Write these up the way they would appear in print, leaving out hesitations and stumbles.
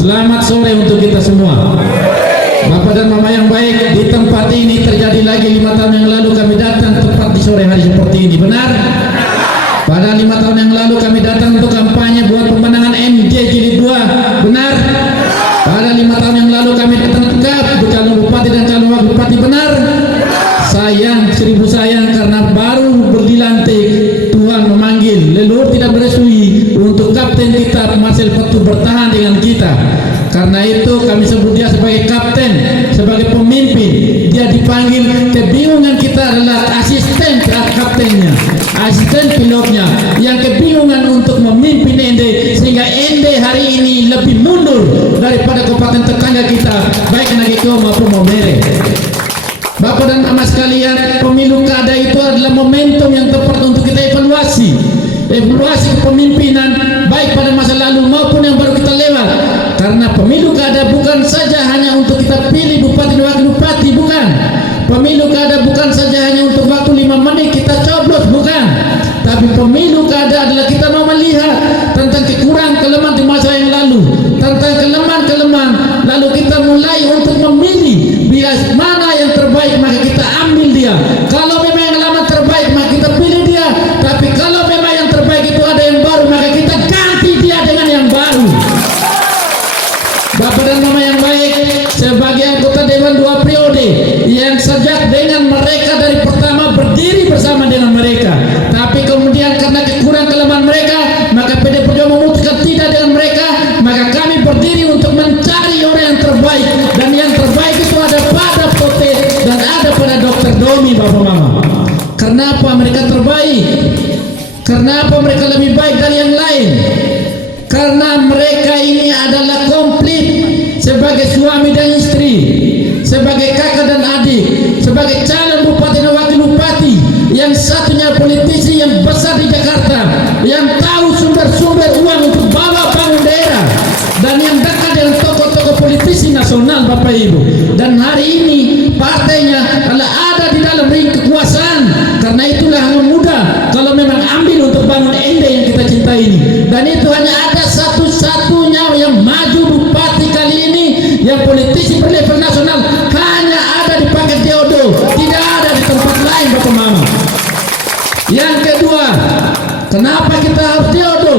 Selamat sore untuk kita semua. Bapak dan Mama yang baik, di tempat ini terjadi lagi 5 tahun yang lalu kami datang tepat di sore hari seperti ini. Benar? Pada 5 tahun yang lalu kami datang untuk kampanye buat pemenangan MJ Jilid 2. Benar? Pada 5 tahun yang lalu kami datang tegap calon bupati dan calon wakil bupati. Benar? Sayang, 1000 sayang, karena baru dilantik Tuhan memanggil, leluhur tidak merestui untuk kapten kita Marcel Patu bertahan dengan kita. Karena itu kami sebut dia sebagai kapten, sebagai pemimpin. Dia dipanggil, kebingungan kita adalah asisten kaptennya, asisten pilotnya, yang kebingungan untuk memimpin Ende, sehingga Ende hari ini lebih mundur daripada kabupaten tetangga kita, baik Nageko maupun Momere. Bapak dan Mama sekalian, pemilu kada itu adalah momentum yang tepat untuk kita evaluasi kepemimpinan baik pada masa lalu maupun yang baru kita lewat. Karena pemilu kada bukan saja hanya untuk kita pilih bupati dan wakil bupati, bukan. Pemilu kada bukan saja hanya untuk waktu 5 menit kita coblos, bukan. Tapi pemilu kada adalah kita mau melihat tentang kekurangan kelemahan di masa yang lalu, tentang kelemahan-kelemahan, lalu kita mulai untuk memilih bila mana yang terbaik maka kita ambil dia. Kalau memang yang lama terbaik maka kita pilih dia, tapi kalau memang yang terbaik itu ada yang baru maka kita ganti dia dengan yang baru. Bapak dan Mama yang baik, sebagai anggota Dewan 2 periode yang sejak dengan mereka dari pertama berdiri bersama dengan mereka, tapi kemudian karena kekurangan kelemahan mereka maka PD Perjuangan memutuskan tidak dengan mereka, maka kami berdiri untuk mencari orang yang terbaik, dan yang terbaik itu ada pada Pote dan ada pada Dr. Domi. Bapak Mama, kenapa mereka terbaik? Kenapa mereka lebih baik dari yang lain? Karena mereka ini adalah komplit sebagai suami dan istri, sebagai kakak dan adik, sebagai calon bupati dan wakil bupati. Yang satunya politisi yang besar di Jakarta, yang tahu sumber-sumber uang untuk bawa bangun daerah, dan yang dekat dengan tokoh-tokoh politisi nasional, Bapak Ibu. Dan hari ini partainya adalah ada di dalam ring kekuasaan. Karena itulah yang mudah kalau memang ambil untuk bangun Ende yang kita cintai ini. Dan itu hanya ada satu-satunya yang maju bupati kali ini, yang politisi berlevel nasional, hanya ada di Paket Deodo, tidak ada di tempat lain, Bapak Mama. Yang kedua, kenapa kita harus Deodo?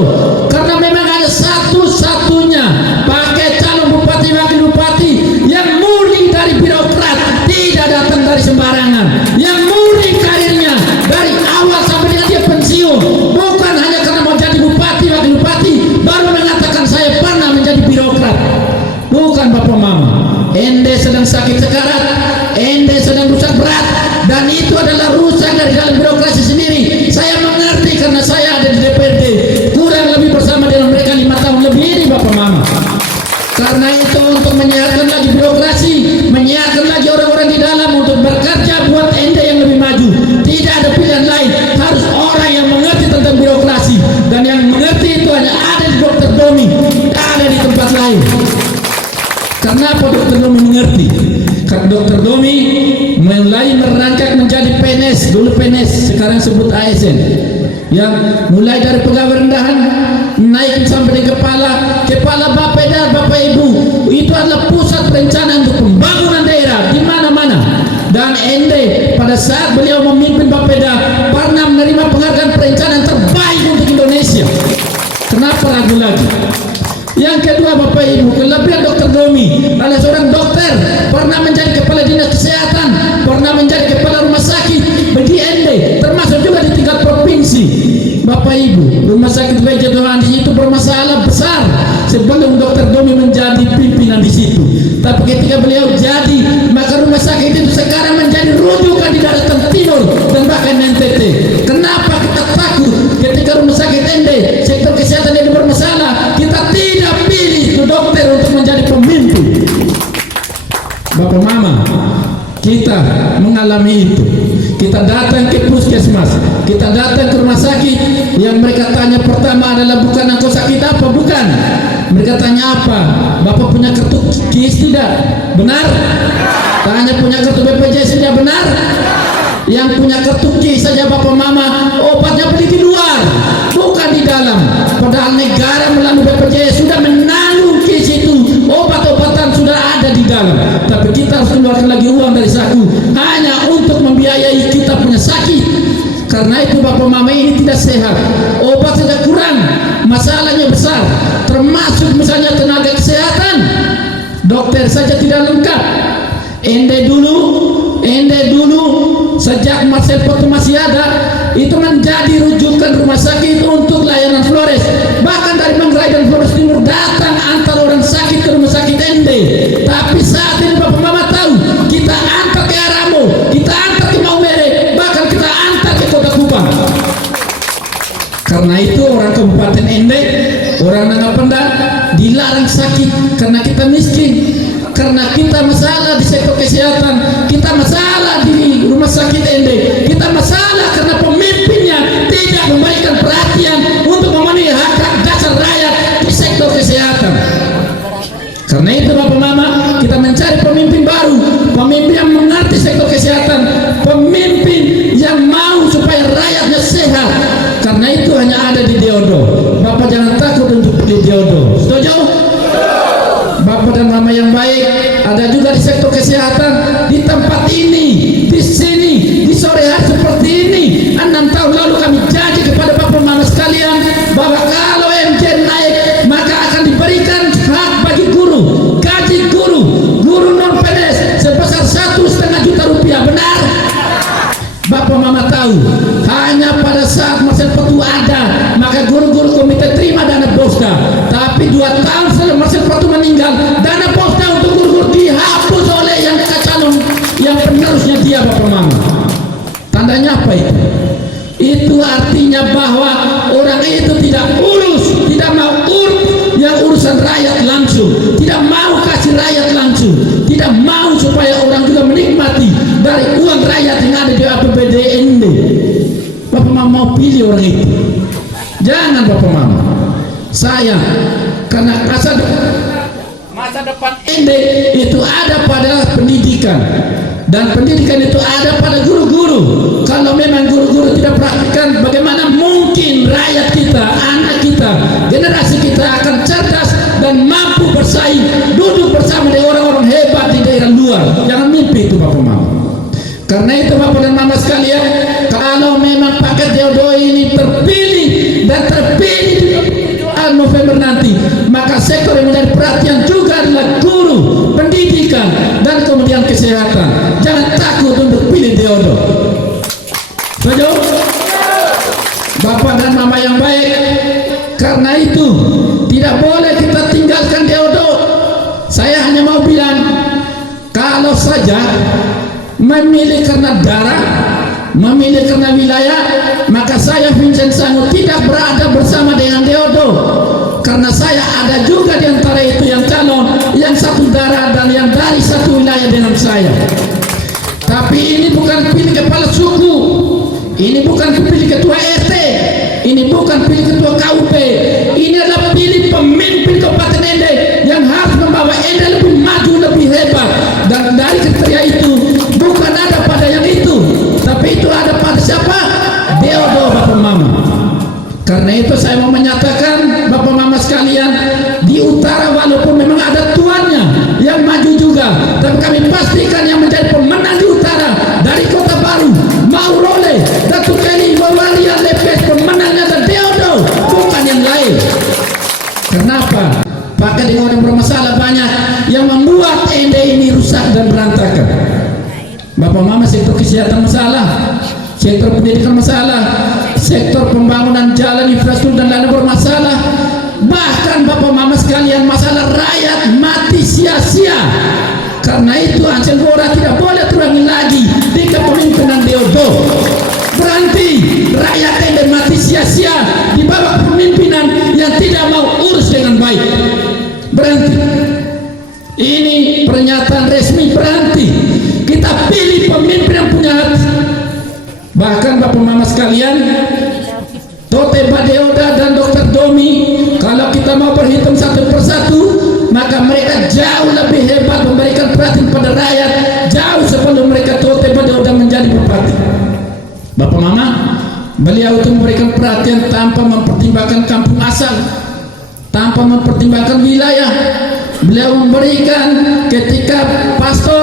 Karena memang ada satu-satunya pakai calon bupati wakil bupati yang murni dari birokrat, tidak datang dari sembarangan, yang murni karirnya dari awal sampai dengan dia pensiun, bukan hanya karena mau jadi bupati wakil bupati baru mengatakan saya pernah menjadi birokrat. Bukan, Bapak Mama. Ende sedang sakit sekarat, Ende sedang rusak berat, dan itu adalah rusak dari dalam birokrasi sendiri. Saya mengerti karena saya ada di DPRD kurang lebih bersama dengan mereka 5 tahun lebih ini, Bapak Mama. Karena itu untuk menyehatkan lagi birokrasi, menyehatkan lagi orang-orang di dalam untuk bekerja buat Ende yang lebih maju. Tidak ada pilihan lain, harus orang yang mengerti tentang birokrasi, dan yang mengerti itu hanya ada di Dr. Domi, tidak ada di tempat lain. Kenapa Dr. Domi mengerti? Karena Dr. Domi mulai merangkak menjadi PNS, dulu PNS, sekarang sebut ASN, yang mulai dari pegawai rendahan naik sampai di kepala Bapeda, Bapak Ibu. Itu adalah pusat rencana untuk pembangunan daerah di mana-mana. Dan Ende pada saat beliau memimpin Bapeda pernah menerima penghargaan perencanaan terbaik untuk Indonesia. Kenapa ragu lagi? Yang kedua, Bapak Ibu, kelebihan Dr. Domi adalah seorang dokter, pernah menjadi kepala dinas kesehatan, pernah menjadi kepala rumah sakit bagi Ende, termasuk juga di tingkat provinsi. Bapak Ibu, rumah sakit Veja Dohani itu bermasalah besar sebelum Dr. Domi menjadi pimpinan di situ. Tapi ketika beliau jadi, maka rumah sakit itu sekarang menjadi rujukan di Daratan Timur dan bahkan NTT. Kenapa kita takut ketika rumah sakit Ende, sektor kesehatan yang bermasalah, kita tidak pilih itu dokter untuk menjadi pemimpin. Bapak Mama, kita mengalami itu. Kita datang ke puskesmas, kita datang ke rumah sakit, yang mereka tanya pertama adalah bukan aku sakit apa, bukan. Mereka tanya apa? Bapak punya kartu KIS tidak? Benar? Tanya punya kartu BPJS tidak? Benar? Yang punya kartu KIS saja Bapak Mama obatnya beli di luar, bukan di dalam. Padahal negara melalui BPJS sudah menanggung KIS itu mengeluarkan lagi uang dari saku hanya untuk membiayai kita punya sakit. Karena itu Bapak Mama ini tidak sehat. Obat saja kurang, masalahnya besar. Termasuk misalnya tenaga kesehatan, dokter saja tidak lengkap. Ende dulu sejak Marcel Poto masih ada, itu menjadi rujukan rumah sakit untuk layanan Flores. Bahkan dari Manggarai dan Flores Timur datang antar orang sakit ke rumah sakit Ende. Tapi saat ini Bapak Mama tahu, kita antar ke Aramo, kita antar ke Maumere, bahkan kita antar ke Kota Kupang. Karena itu orang Kabupaten Ende, orang Nangapenda dilarang sakit karena kita miskin. Karena kita masalah di sektor kesehatan, kita masalah di rumah sakit Ende, kita masalah karena pemimpinnya tidak memberikan perhatian untuk memenuhi hak dasar rakyat di sektor kesehatan. Karena itu Bapak Mama, kita mencari pemimpin baru, pemimpin yang mengerti sektor kesehatan, pemimpin yang mau supaya rakyatnya sehat. Karena itu hanya ada di Diodo. Bapak jangan takut untuk di Diodo. Setuju? Bapak dan Mama yang baik, ada juga di sektor kesehatan di tempat ini, di sini, di sore hari seperti ini. 6 tahun lalu kami janji kepada Bapak Mama sekalian bahwa kalau MJ naik maka akan diberikan hak bagi guru, gaji guru non PNS sebesar 1,5 juta rupiah. Benar? Bapak Mama tahu, hanya pada saat Marcel Poto ada maka guru-guru komite terima dana Bosda. Tapi 2 tahun setelah Marcel Poto meninggal, dana Bosda untuk guru-guru dihapus oleh yang calon yang penerusnya dia. Bapak Mama, tandanya apa itu? Itu artinya bahwa orang itu tidak mau yang urusan rakyat langsung, tidak mau kasih rakyat langsung, tidak mau supaya orang juga menikmati dari uang rakyat yang ada di APBD. Bapak Mama mau pilih orang itu? Jangan Bapak Mama. Saya karena masa depan Ende itu ada pada pendidikan, dan pendidikan itu ada pada guru-guru. Kalau memang guru-guru tidak praktikkan, bagaimana mungkin rakyat kita, anak kita, generasi kita akan cerdas dan mampu bersaing, duduk bersama dengan orang-orang hebat di daerah luar. Jangan mimpi itu Bapak Mama. Karena itu Bapak dan Mama sekalian, kalau memang paket Diodo ini terpilih dan terpilih di November nanti, maka sektor yang menjadi perhatian juga adalah guru, pendidikan, dan kemudian kesehatan. Jangan takut untuk pilih Diodo. Setuju? Bapak dan Mama yang baik, karena itu tidak boleh kita tinggalkan Diodo. Saya hanya mau bilang, kalau saja memilih karena darah, memilih karena wilayah, maka saya Vincent Sangu tidak berada bersama dengan Diodo. Karena saya ada juga di antara itu yang calon, yang satu darah dan yang dari satu wilayah dengan saya. Tapi ini bukan pilih kepala suku, ini bukan pilih ketua RT, ini bukan pilih ketua KUP, ini adalah pilih pemimpin Kabupaten Ende yang harus membawa Ende lebih maju, lebih hebat. Dan dari kriteria itu bukan ada pada yang itu, tapi itu ada pada siapa? Diodo Bapak Mama. Karena itu saya mau menyatakan Bapak Mama sekalian, di utara walaupun memang ada tuannya yang maju juga, dan kami pastikan yang menjadi pemenang di utara dari Kota Baru, Maurole, Datuk Eli, Wawaria, Lepes, pemenangnya adalah Diodo, bukan yang lain. Kenapa? Pakai dengan orang bermasalah banyak yang membuat Ende ini rusak dan berantakan. Bapak Mama, sektor kesehatan masalah, sektor pendidikan masalah, sektor pembangunan jalan, infrastruktur dan lain bermasalah. Bahkan Bapak Mama sekalian, masalah rakyat mati sia-sia. Karena itu Ansel Bora tidak boleh terulangi lagi di kepemimpinan Diodo. Berhenti, rakyat Ende mati sia-sia di bawah kepemimpinan yang tidak mau urus dengan baik. Berhenti. Ini pernyataan resmi, berhenti. Kita pilih pemimpin yang punya hati. Bahkan Bapak Mama sekalian, Tote Badeoda dan Dr. Domi, kalau kita mau berhitung satu persatu, maka mereka jauh lebih hebat memberikan perhatian pada rakyat, jauh sebelum mereka Tote Badeoda menjadi bupati. Bapak Mama, beliau itu memberikan perhatian tanpa mempertimbangkan kampung asal, tanpa mempertimbangkan wilayah. Beliau memberikan ketika pastor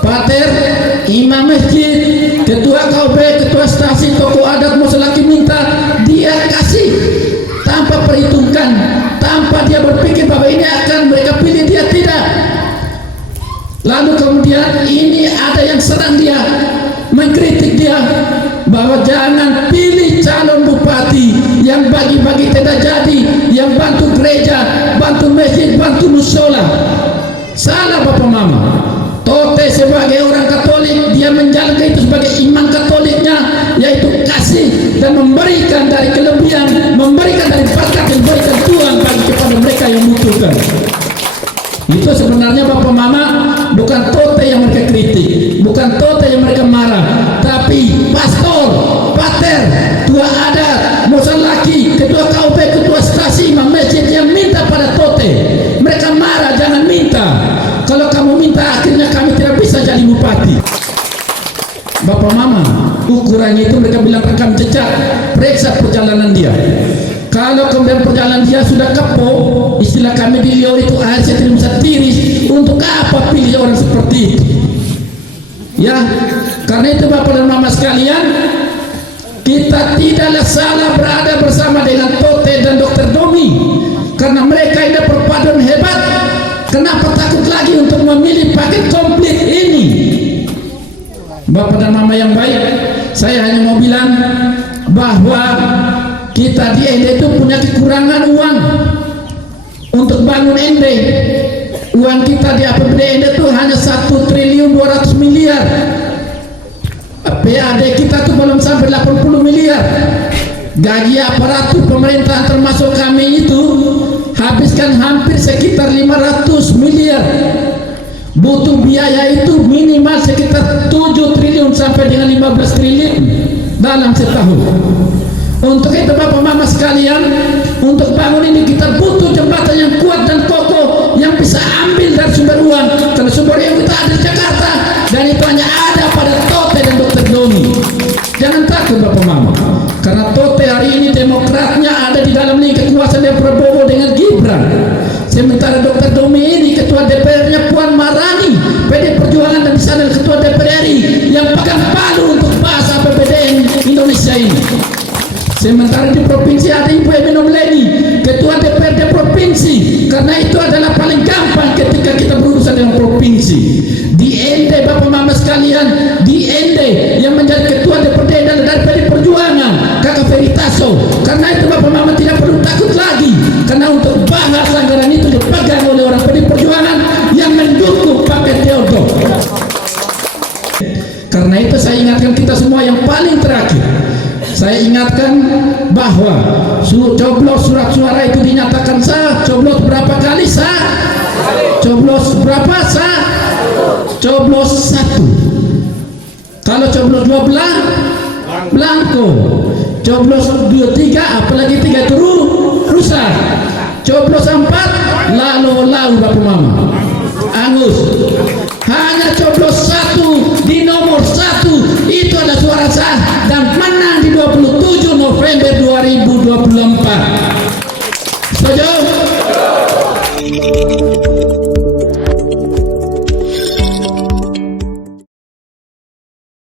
pater, imam masjid, ketua KUB, ketua stasi, tokoh adat, mau selagi minta, dia kasih tanpa perhitungkan, tanpa dia berpikir bahwa ini akan mereka pilih, dia tidak. Lalu kemudian ini ada yang serang dia, mengkritik dia bahwa jangan pilih calon bupati yang bagi-bagi tidak jadi, yang bantu gereja, bantu masjid, bantu musola. Salah Bapak Mama. Tote sebagai orang Katolik, dia menjalankan itu sebagai iman Katoliknya, yaitu kasih dan memberikan dari kelebihan, memberikan dari berkat yang diberikan Tuhan bagi kepada mereka yang membutuhkan. Itu sebenarnya Bapak Mama, bukan tote yang mereka kritik, bukan tote yang mereka marah, tapi pastor, pater, tua adat, musolaki, ketua KUB, ketua stasi, imam masjid yang minta pada tote. Mereka marah, jangan minta. Kalau kamu minta, akhirnya kami tidak bisa jadi bupati. Bapak Mama, ukurannya itu mereka bilang rekam jejak, periksa perjalanan dia. Kalau kemudian perjalanan dia sudah kepo, istilah kami di Riau itu airnya tidak bisa tiris, untuk apa pilih orang seperti itu? Ya, karena itu Bapak dan Mama sekalian, kita tidaklah salah berada bersama dengan Tote dan Dr. Domi, karena mereka ada perpaduan hebat. Kenapa takut lagi untuk memilih paket komplit ini? Bapak dan Mama yang baik, saya hanya mau bilang bahwa kita di Ende itu punya kekurangan uang untuk bangun Ende. Uang kita di APBD Ende itu hanya 1.200 triliun. PAD kita itu belum sampai 80 miliar. Gaji aparatur pemerintah termasuk kami itu habiskan hampir sekitar 500 miliar. Butuh biaya itu minimal sekitar 7 triliun sampai dengan 15 triliun dalam setahun. Untuk itu Bapak Mama sekalian, untuk bangun ini kita butuh jembatan yang kuat dan kokoh, yang bisa ambil dari sumber uang, karena sumber yang kita ada di Jakarta, dan itu hanya ada pada Tote dan Dr. Domi. Jangan takut Bapak Mama, karena Tote hari ini demokratnya ada di dalam lingkup kekuasaan yang Prabowo dengan Gibran. Sementara Dr. Domi ini ketua DPR-nya Puan Marani, PD Perjuangan, dan di sana ketua DPR RI yang pegang palu untuk bahas APBD Indonesia ini. Sementara di provinsi ada Ibu Emenom Leni, ketua DPRD provinsi, karena itu adalah paling gampang ketika kita berurusan dengan provinsi. Di Ende Bapak Mama sekalian, di Ende yang menjadi ketua DPRD dan dari PD Perjuangan Kakak Veritaso. Karena itu Bapak Mama tidak perlu takut lagi, karena untuk bahas anggaran itu dipegang oleh orang PD Perjuangan yang mendukung Pak Teodor. Karena itu saya ingatkan kita semua yang paling terakhir, saya ingatkan bahwa coblos surat suara itu dinyatakan sah. Coblos berapa kali sah? Coblos berapa sah? Coblos 1. Kalau coblos 2 blanko. Coblos 2 3 apalagi 3 itu rusak. Coblos 4 lalu Bapak Mama. Angus. Hanya coblos 1 di nomor 1 itu ada suara sah dan menang di 27 November 2024. Setuju?